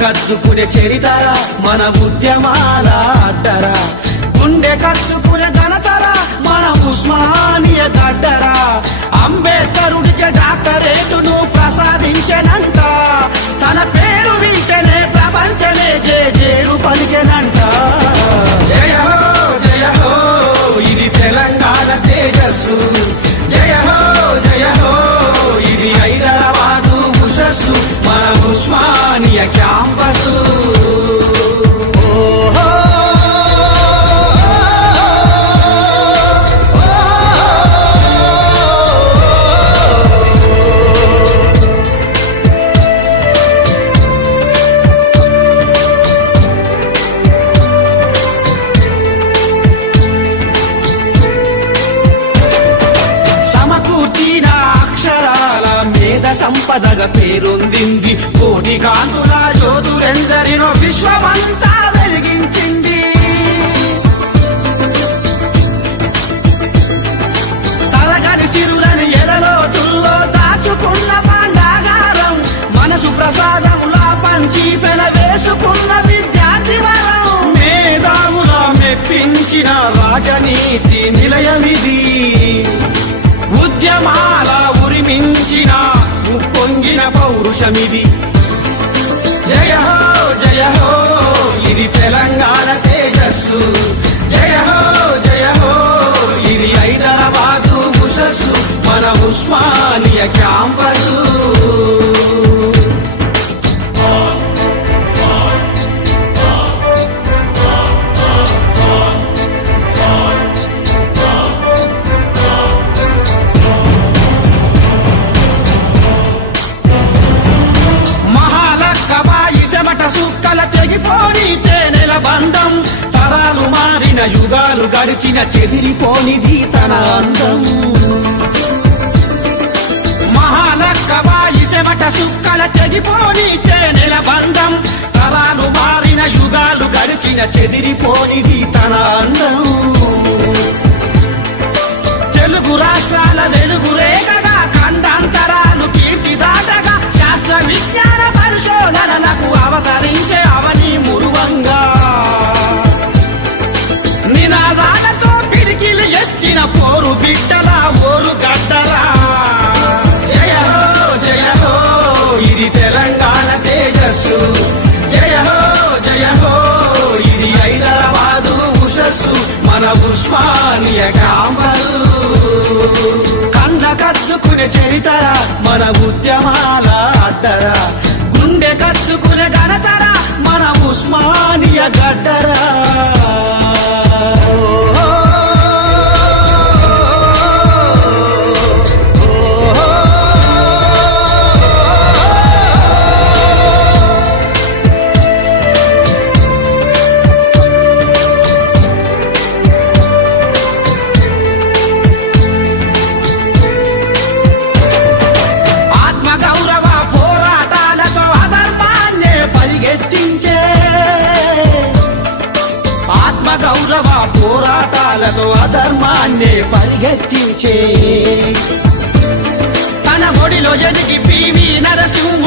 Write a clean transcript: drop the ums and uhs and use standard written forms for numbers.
కత్తుకునే చరితరా మన ఉద్యమాల అడ్డరా, గుండె కత్తుకునే ఘనతరా మన ఉస్మానియ గడ్డరా. అంబేద్కరుడికి డాక్టరేటును ప్రసాదించెనంట, తన పేరు వింటేనే ప్రపంచమే జేజేలు పలికెనంట. జయ హో జయ హో ఇది తెలంగాణ తేజస్సు, జయ హో జయ హో ఇది హైదరాబాదు ఉషస్సు, మన ఉస్మానియ క్యాంపసు. సంపదగా పేరొందింది, కోటి కాంతుల జ్యోతులెందరినో విశ్వమంతా వెలిగించింది. తరగని సిరులని ఎదలోతుల్లో దాచుకున్న పాండాగారం, మనసు ప్రసాదములా పంచి పెనవేసుకున్న విద్యార్థి వరం. మేధావుల మెప్పించిన రాజనీతి నిలయమిది, ఉద్యమాల ఉరిమించిన ఉప్పొంగిన పౌరుషమిది. జయ హో జయ హో ఇది తెలంగాణ తేజస్సు, జయ హో జయ హో ఇది హైదరాబాదు ఉషస్సు, మన ఉస్మానియ క్యాంపసు. సుక్కల తెగిపోని తేనెల బంధం, తరాలు మారిన యుగాలు గడిచిన చెదిరిపోనిది తన అందం. మహాలక్క వాయిసెమట సుక్కల తెగిపోని తేనెల బంధం, తరాలు మారిన యుగాలు గడిచిన చెదిరిపోనిది తన అందం. తెలుగు రాష్ట్రాల వెలుగు రేగగా ఖండాంతరాలు కీర్తి దాటగా, శాస్త్ర విజ్ఞాన పరిశోధనలకు అవతరించే అవని మురువంగా, నినాదాలతో పిడికిలి ఎత్తిన పోరు బిడ్డల ఓరు గడ్డరా. జయ హో జయ హో ఇది తెలంగాణ తేజస్సు, జయ హో జయ హో ఇది హైదరాబాదు ఉషస్సు, మన ఉస్మానియ క్యాంపసు. కండ్ల కత్తుకునే చరితరా మన ఉద్యమాల అడ్డరా, గుండె కత్తుకునే ఘనతరా మన ఉస్మానియ గడ్డరా. గౌరవ పోరాటాలతో అధర్మాన్నే పరిగెత్తించే, తన ఒడిలో ఎదిగి పివి నరసింహ